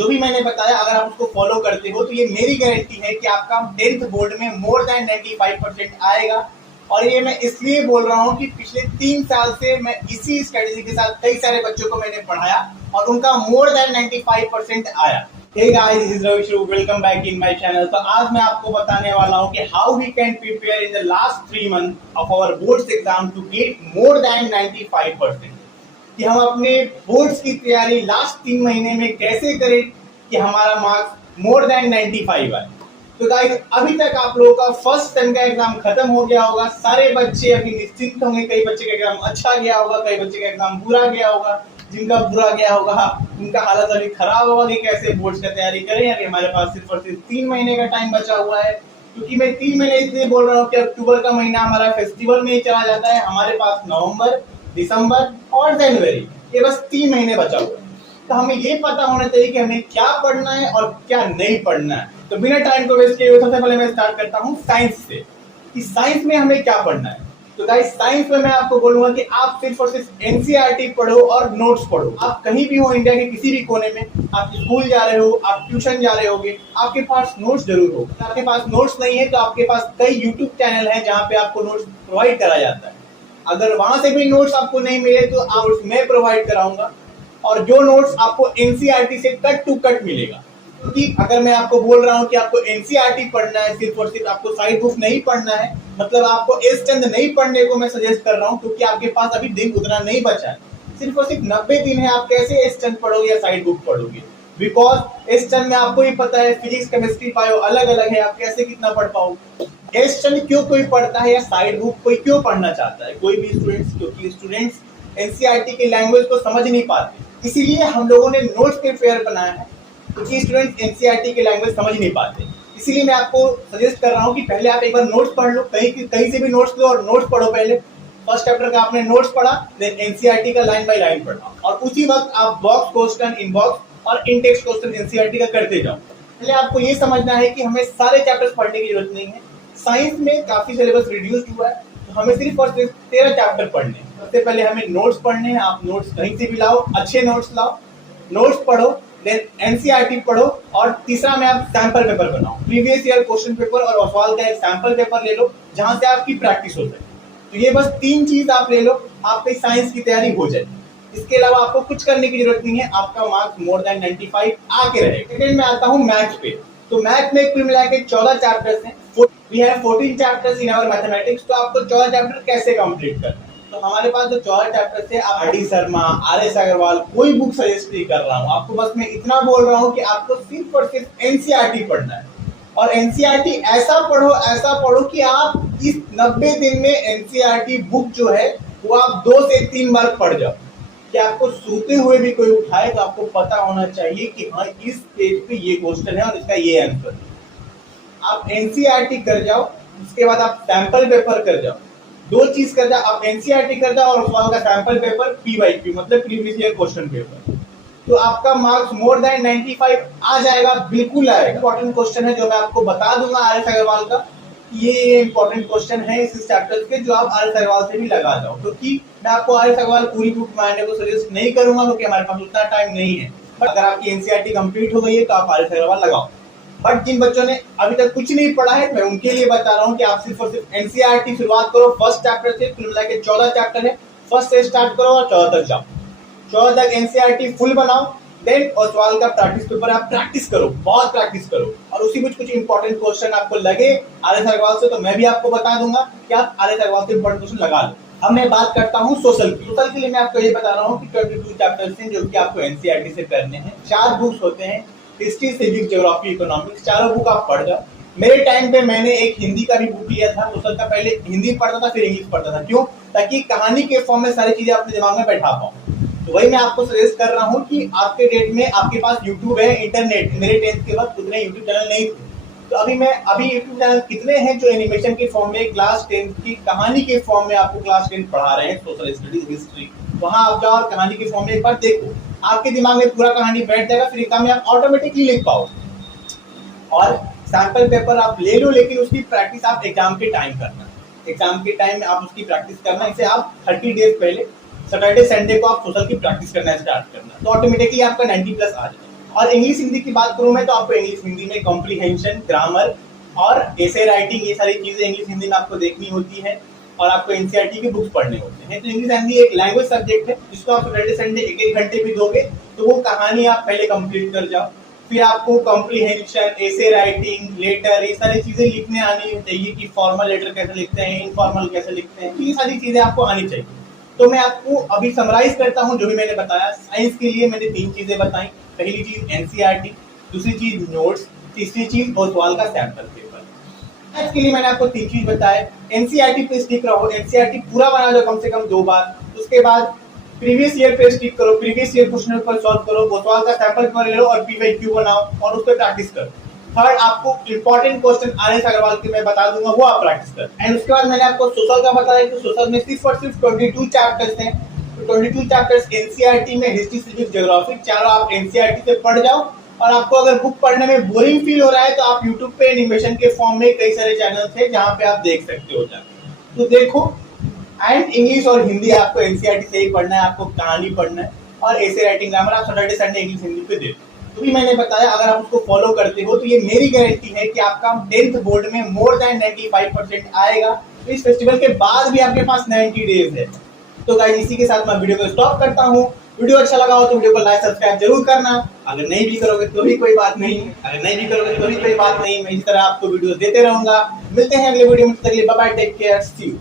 जो भी मैंने बताया अगर आप उसको फॉलो करते हो तो ये मेरी गारंटी है कि आपका 10th बोर्ड में मोर देन 95% आएगा। और ये मैं इसलिए बोल रहा हूँ कि पिछले 3 साल से मैं इसी स्ट्रेटेजी के साथ कई सारे बच्चों को मैंने पढ़ाया और उनका मोर देन 95% आया। Hey guys, this is Ravi Shru. Welcome back in my channel. तो आज मैं आपको बताने वाला हूँ कि how we can prepare in the last 3 months of our boards exam to get more than 95%. कि हम अपने बोर्ड्स की तैयारी लास्ट 3 महीने में कैसे करें कि हमारा मार्क्स मोर देन 95 आए। तो गाइस अभी तक आप लोगों का फर्स्ट टर्म का एग्जाम खत्म हो गया होगा, सारे बच्चे अभी निश्चिंत होंगे। कई बच्चे का एग्जाम अच्छा गया होगा, कई बच्चे का एग्जाम बुरा गया होगा। जिनका बुरा गया होगा उनका हालत अभी खराब होगा कि कैसे बोर्ड्स का तैयारी करें। अभी हमारे पास सिर्फ और सिर्फ 3 महीने का टाइम बचा हुआ है, क्योंकि मैं 3 महीने इसलिए बोल रहा हूँ कि अक्टूबर का महीना हमारा फेस्टिवल में ही चला जाता है। हमारे पास नवंबर, दिसंबर और जनवरी, ये बस 3 महीने बचा हुआ है। तो हमें ये पता होना चाहिए कि हमें क्या पढ़ना है और क्या नहीं पढ़ना है। तो बिना टाइम को वेस्ट किए हुए सबसे पहले मैं स्टार्ट करता हूँ साइंस से, कि साइंस में हमें क्या पढ़ना है। तो गाइस साइंस में मैं आपको बोलूंगा कि आप सिर्फ और सिर्फ एनसीईआरटी पढ़ो और नोट्स पढ़ो। आप कहीं भी हो, इंडिया के किसी भी कोने में, आप स्कूल जा रहे हो, आप ट्यूशन जा रहे होगे, आपके पास नोट्स जरूर होगा। आपके पास नोट्स नहीं है तो आपके पास कई यूट्यूब चैनल है जहाँ पे आपको नोट्स प्रोवाइड करा जाता है। अगर वहां से भी नोट्स आपको नहीं मिले तो आप मैं प्रोवाइड कराऊंगा, और जो नोट्स आपको एनसीईआरटी से कट टू कट मिलेगा। क्योंकि अगर मैं आपको बोल रहा हूँ कि आपको एनसीईआरटी पढ़ना है, सिर्फ और सिर्फ आपको साइड बुक नहीं पढ़ना है, मतलब आपको एस चंद नहीं पढ़ने को मैं सजेस्ट कर रहा हूँ, क्योंकि आपके पास अभी दिन उतना नहीं बचा है। सिर्फ और सिर्फ 90 दिन है, आप कैसे एस चंद पढ़ोगे या साइड बुक पढ़ोगे? बिकॉज एस चंद में आपको ही पता है फिजिक्स, केमिस्ट्री, बायो अलग अलग है, आप कैसे कितना पढ़ पाओगे? एस चंद क्यों कोई पढ़ता है या साइड बुक कोई क्यों पढ़ना चाहता है? कोई भी स्टूडेंट्स, क्योंकि स्टूडेंट्स एनसीईआरटी के लैंग्वेज को समझ नहीं पाते, इसीलिए हम लोगों ने नोट्स प्रिपेयर बनाया है, क्योंकि स्टूडेंट्स एनसीईआरटी के लैंग्वेज समझ नहीं पाते। इसीलिए मैं आपको सजेस्ट कर रहा हूँ कि पहले आप एक बार नोट्स पढ़ लो, कहीं से भी नोट्स लो और नोट्स पढ़ो। पहले फर्स्ट चैप्टर का आपने नोट्स पढ़ा, देन एनसीईआरटी का लाइन बाय लाइन पढ़ा, और उसी वक्त आप बॉक्स क्वेश्चन, इनबॉक्स और इनटेक्स्ट क्वेश्चन एनसीईआरटी का करते जाओ। पहले आपको ये समझना है कि हमें सारे चैप्टर्स पढ़ने की जरूरत नहीं है। साइंस में काफी सिलेबस रिड्यूस्ड हुआ है, तो हमें सिर्फ और सिर्फ 13 चैप्टर पढ़ने हैं। सबसे पहले हमें नोट्स पढ़ने हैं। आप नोट्स कहीं से भी लाओ, अच्छे नोट्स लाओ, नोट्स पढ़ो, देन एनसीईआरटी पढ़ो, और तीसरा में आप सैंपल पेपर बनाओ। प्रीवियस ईयर क्वेश्चन पेपर और सवाल का एक सैंपल पेपर ले लो, जहां से आपकी प्रैक्टिस हो जाए। तो ये बस 3 चीज आप ले लो, आपकी साइंस की तैयारी हो जाए। इसके अलावा आपको कुछ करने की जरूरत नहीं है, आपका मार्क्स मोर देन 95 आके रहेगा। सेकंड में आता हूँ मैथ्स पे। तो मैथ में कुल मिला के 14 चैप्टर्स हैं। We have 14 chapters in our mathematics. तो आपको 14 चैप्टर कैसे कंप्लीट करना है? तो हमारे पास जो 14 चैप्टर्स है, R D Sharma, R S Agarwal, कोई बुक सजेस्ट नहीं कर रहा हूँ आपको। बस मैं इतना बोल रहा हूँ कि आपको सिर्फ और सिर्फ एनसीईआरटी पढ़ना है, और एनसीईआरटी ऐसा पढ़ो कि आप इस 90 दिन में एनसीईआरटी बुक जो है वो आप 2 से 3 बार पढ़ जाओ, कि आपको सोते हुए भी कोई उठाए तो आपको पता होना चाहिए कि हाँ इस पेज पे ये क्वेश्चन है और इसका ये आंसर है। आप एनसीईआरटी कर जाओ, उसके बाद आप सैंपल पेपर कर जाओ। 2 चीज कर जाओ, आप एनसीईआरटी कर जाओ और सवाल का सैंपल पेपर PYQ मतलब प्रीवियस ईयर क्वेश्चन पेपर, तो आपका मार्क्स मोर देन 95 आ जाएगा, बिल्कुल आएगा। इंपॉर्टेंट क्वेश्चन है जो मैं आपको बता दूंगा आर एस अग्रवाल का, ये इंपॉर्टेंट क्वेश्चन है इस चैप्टर के, जो आप आर एस अग्रवाल से भी लगा जाओ। क्योंकि मैं आपको आर एस अग्रवाल पूरी बुक मारने को सजेस्ट नहीं करूंगा, क्योंकि हमारे पास उतना टाइम नहीं है। बट अगर आपकी एनसीईआरटी कंप्लीट हो गई है तो आप आर एस अग्रवाल लगाओ। बट जिन बच्चों ने अभी तक कुछ नहीं पढ़ा है, मैं उनके लिए बता रहा हूँ कि आप सिर्फ और सिर्फ एनसीईआरटी शुरुआत करो फर्स्ट चैप्टर से। कुल मिला के 14 चैप्टर है, फर्स्ट से स्टार्ट करो और 14 तक जाओ। 14 तक एनसीईआरटी फुल बनाओ, देन और सवाल का प्रैक्टिस पेपर आप प्रैक्टिस करो, बहुत प्रैक्टिस करो, और उसी में कुछ इंपॉर्टेंट क्वेश्चन आपको लगे आर एस अग्रवाल से तो मैं भी आपको बता दूंगा कि आप आर एस अग्रवाल से इंपॉर्टेंट क्वेश्चन लगा लो। अब मैं बात करता हूँ सोशल की। सोशल के लिए मैं आपको ये बता रहा हूँ कि 22 चैप्टर्स हैं जो कि आपको एनसीईआरटी से करने हैं। 4 बुक्स होते हैं, हिस्ट्री, सिविक्स, ज्योग्राफी, इकोनॉमिक्स, चारों बुक आप पढ़ जाओ। मेरे टाइम पे मैंने एक हिंदी का भी बुक लिया था सोशल का। पहले हिंदी पढ़ता था, फिर इंग्लिश पढ़ता था। क्यों? ताकि कहानी के फॉर्म में सारी चीजें अपने दिमाग में बैठा पाऊं। तो वही मैं आपको सजेस्ट कर रहा हूँ कि आपके डेट में आपके पास यूट्यूब है, इंटरनेट। मेरे 10th के वक्त उतने यूट्यूब चैनल नहीं थे, तो अभी यूट्यूब चैनल कितने हैं जो एनिमेशन के फॉर्म में, क्लास 10 की कहानी के फॉर्म में आपको क्लास 10 पढ़ा रहे हैं, सोशल स्टडीज, हिस्ट्री। वहां आप जाओ और कहानी के फॉर्म में एक बार देखो, आपके दिमाग में पूरा कहानी बैठ जाएगा, फिर एग्जाम में आप ऑटोमेटिकली लिख पाओ। और सैंपल पेपर आप ले लो, लेकिन उसकी प्रैक्टिस आप एग्जाम के टाइम करना। एग्जाम के टाइम में आप उसकी प्रैक्टिस करना। इसे आप 30 डेज पहले सैटरडे संडे को आप सोशल की प्रैक्टिस करना स्टार्ट करना, तो ऑटोमेटिकली आपका 90+ आ जाएगा। और इंग्लिश हिंदी की बात करूं मैं तो आपको इंग्लिश हिंदी में कॉम्प्रिहेंशन, ग्रामर और एसे राइटिंग, ये सारी चीजें इंग्लिश हिंदी में आपको देखनी होती है और आपको एनसीईआरटी के बुक्स पढ़ने होते हैं। तो इंग्लिश हिंदी एक लैंग्वेज सब्जेक्ट है जिसको आप सैटरडे संडे एक एक घंटे भी दोगे तो वो कहानी आप पहले कंप्लीट कर जाओ। फिर आपको कॉम्प्रिहेंशन, एसे राइटिंग, लेटर, ये सारी चीजें लिखने आनी चाहिए कि फॉर्मल लेटर कैसे लिखते हैं, इनफॉर्मल कैसे लिखते हैं, तो ये सारी चीजें आपको आनी चाहिए। तो मैं आपको अभी समराइज करता हूँ जो भी मैंने बताया। साइंस के लिए मैंने 3 चीजें बताई। पहली चीज एनसीईआरटी, दूसरी चीज नोट्स, तीसरी चीज ओसवाल का सैंपल पेपर। मैथ्स के लिए मैंने आपको 3 चीज बताए। एनसीईआरटी पे स्टिक रहो, एनसीईआरटी पूरा बना लो कम से कम 2 बार। उसके बाद प्रीवियस ईयर पे स्टिक करो, previous year question paper solve करो, ओसवाल का सैंपल पेपर ले लो और पीवाईक्यू बनाओ और उस पर प्रैक्टिस करो। थर्ड, आपको इंपॉर्टेंट क्वेश्चन आरएस अग्रवाल के मैं बता दूंगा, वो आप प्रैक्टिस कर। एंड उसके बाद मैंने आपको सोशल का बताया कि सोशल में सिर्फ और सिर्फ 22 चैप्टर्स हैं। तो 22 चैप्टर्स एनसीईआरटी में, हिस्ट्री, सिविक्स, ज्योग्राफी, चारों आप एनसीईआरटी से पढ़ जाओ। और आपको अगर बुक पढ़ने में बोरिंग फील हो रहा है तो आप यूट्यूब पे एनिमेशन के फॉर्म में कई सारे चैनल्स हैं जहां पे आप देख सकते हो जाकर। तो देखो, एंड इंग्लिश और हिंदी आपको एनसीईआरटी से ही पढ़ना है, आपको कहानी पढ़ना है और ऐसे राइटिंग ग्रामर आप सैटरडे संडे इंग्लिश हिंदी पे दे। तो भी मैंने बताया, अगर आप उसको फॉलो करते हो तो ये मेरी गारंटी है कि आपका 10th बोर्ड में मोर देन 95% आएगा। तो इस फेस्टिवल के बाद भी आपके पास 90 डेज है। तो गाइस, इसी के साथ मैं वीडियो को स्टॉप करता हूँ। वीडियो अच्छा लगा हो तो वीडियो को लाइक सब्सक्राइब जरूर करना। अगर नहीं भी करोगे तो भी कोई बात नहीं, मैं इसी तरह आपको वीडियो देते रहूंगा। मिलते हैं अगले वीडियो में, तब तक के लिए bye bye, take care, see you.